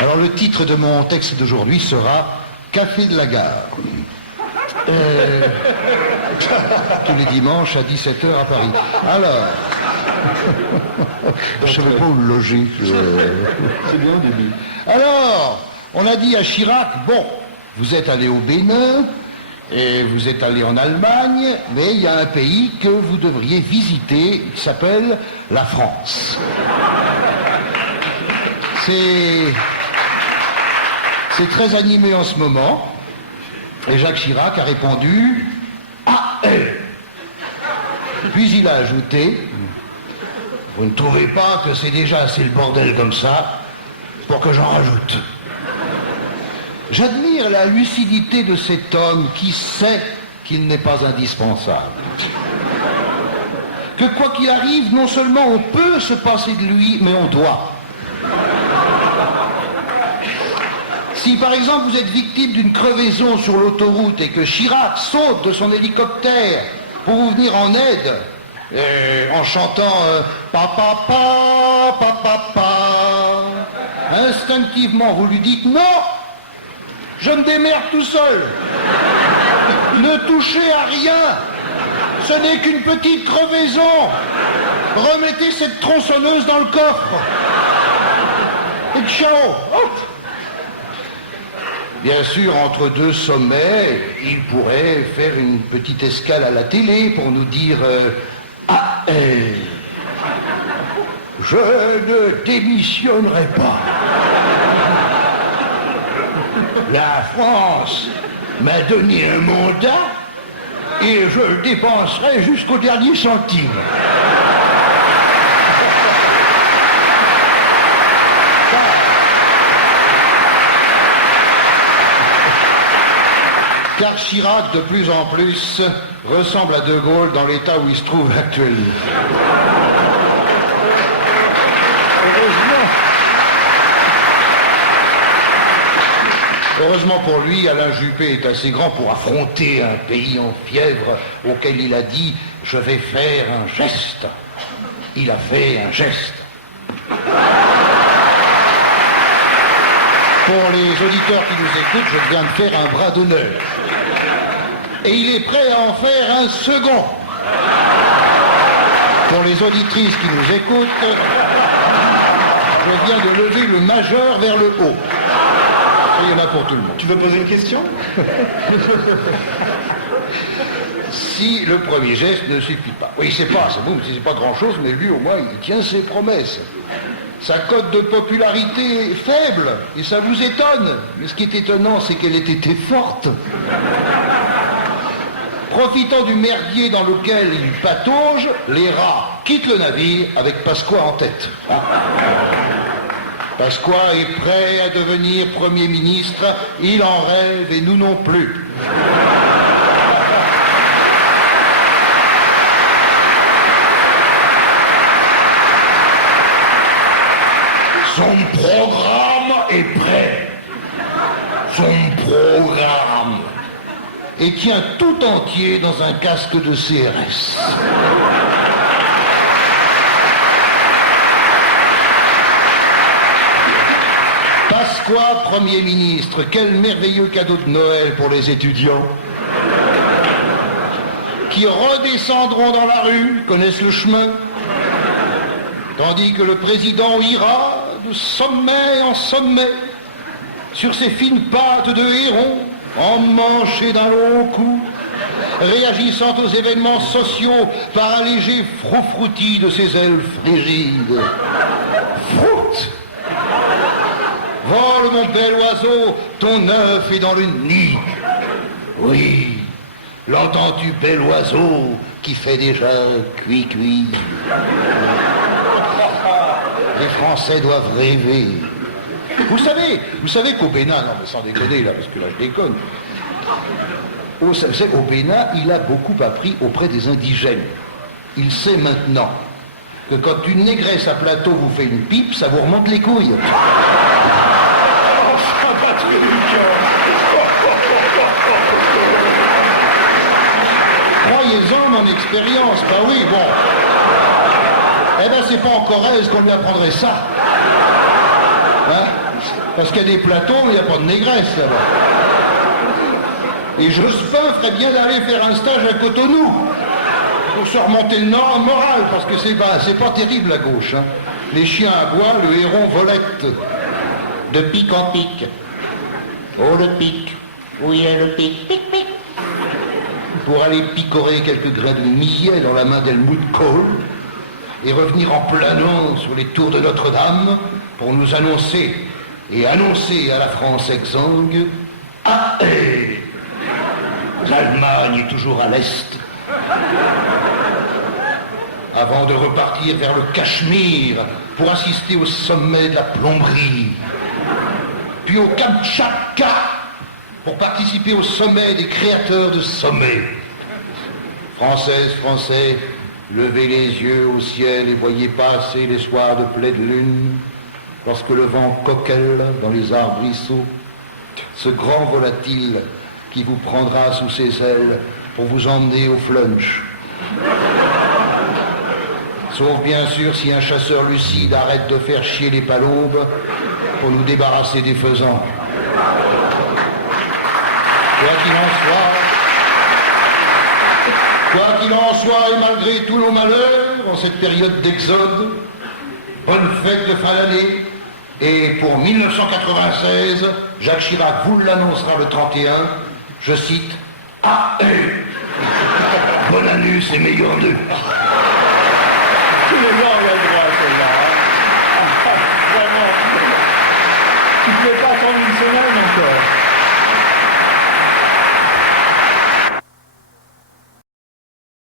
Alors le titre de mon texte d'aujourd'hui sera « Café de la gare ». Tous les dimanches à 17h à Paris. Alors, je ne savais pas où le loger. C'est bien au début. Alors, on a dit à Chirac, bon, vous êtes allé au Bénin, et vous êtes allé en Allemagne, mais il y a un pays que vous devriez visiter, qui s'appelle la France. C'est très animé en ce moment. Et Jacques Chirac a répondu « Ah, elle !» Puis il a ajouté « Vous ne trouvez pas que c'est déjà assez le bordel comme ça pour que j'en rajoute ?» J'admire la lucidité de cet homme qui sait qu'il n'est pas indispensable. Que quoi qu'il arrive, non seulement on peut se passer de lui, mais on doit. Si par exemple vous êtes victime d'une crevaison sur l'autoroute et que Chirac saute de son hélicoptère pour vous venir en aide, en chantant papa, instinctivement vous lui dites non, je me démerde tout seul, ne touchez à rien, ce n'est qu'une petite crevaison, remettez cette tronçonneuse dans le coffre et ciao. Bien sûr, entre deux sommets, il pourrait faire une petite escale à la télé pour nous dire ah, je ne démissionnerai pas. La France m'a donné un mandat et je le dépenserai jusqu'au dernier centime. Car Chirac, de plus en plus, ressemble à De Gaulle dans l'état où il se trouve actuellement. Heureusement pour lui, Alain Juppé est assez grand pour affronter un pays en fièvre auquel il a dit « Je vais faire un geste ». Il a fait un geste. Pour les auditeurs qui nous écoutent, je viens de faire un bras d'honneur. Et il est prêt à en faire un second. Pour les auditrices qui nous écoutent, je viens de lever le majeur vers le haut. Et il y en a pour tout le monde. Tu veux poser une question? Si le premier geste ne suffit pas. Oui, c'est pas grand-chose, mais lui, au moins, il tient ses promesses. Sa cote de popularité est faible, et ça vous étonne. Mais ce qui est étonnant, c'est qu'elle ait été forte. Profitant du merdier dans lequel il patauge, les rats quittent le navire avec Pasqua en tête. Pasqua est prêt à devenir Premier ministre, il en rêve et nous non plus. Son programme est prêt. Son programme. Et tient tout entier dans un casque de CRS. Pasqua, Premier ministre, quel merveilleux cadeau de Noël pour les étudiants qui redescendront dans la rue, connaissent le chemin, tandis que le président ira de sommet en sommet, sur ses fines pattes de héron, emmanchées d'un long cou, réagissant aux événements sociaux par un léger froufroutis de ses ailes frigides. Froute! Vole, mon bel oiseau, ton œuf est dans le nid. Oui, l'entends-tu, bel oiseau, qui fait déjà cuit-cuit. Les Français doivent rêver. Vous savez qu'au Bénin, non mais sans déconner là, parce que là je déconne, au Bénin, il a beaucoup appris auprès des indigènes. Il sait maintenant que quand une négresse à plateau vous fait une pipe, ça vous remonte les couilles. Croyez-en mon expérience, bah oui, bon. Eh ben c'est pas en Corrèze qu'on lui apprendrait ça. Hein? Parce qu'il y a des plateaux, mais il n'y a pas de négresse là-bas. Et Jospin ferait bien d'aller faire un stage à Cotonou pour se remonter le moral, parce que c'est pas terrible à gauche. Hein. Les chiens aboient, le héron volette. De pic en pic. Oh, le pic. Où est le pic? Pic, pic. Pour aller picorer quelques grains de millet dans la main d'Helmut Kohl et revenir en planant sur les tours de Notre-Dame pour nous annoncer et annoncer à la France exsangue: ah, l'Allemagne est toujours à l'Est. Avant de repartir vers le Cachemire pour assister au sommet de la plomberie, puis au Kamtchatka pour participer au sommet des créateurs de sommets. Françaises, Français, levez les yeux au ciel et voyez passer les soirs de pleine lune, lorsque le vent coquelle dans les arbrisseaux, ce grand volatile qui vous prendra sous ses ailes pour vous emmener au flunch. Sauf bien sûr si un chasseur lucide arrête de faire chier les palombes pour nous débarrasser des faisans. Quoi qu'il en soit, et malgré tous nos malheurs, en cette période d'exode, bonne fête de fin d'année, et pour 1996, Jacques Chirac vous l'annoncera le 31, je cite: ah, bon anus et meilleur d'eux.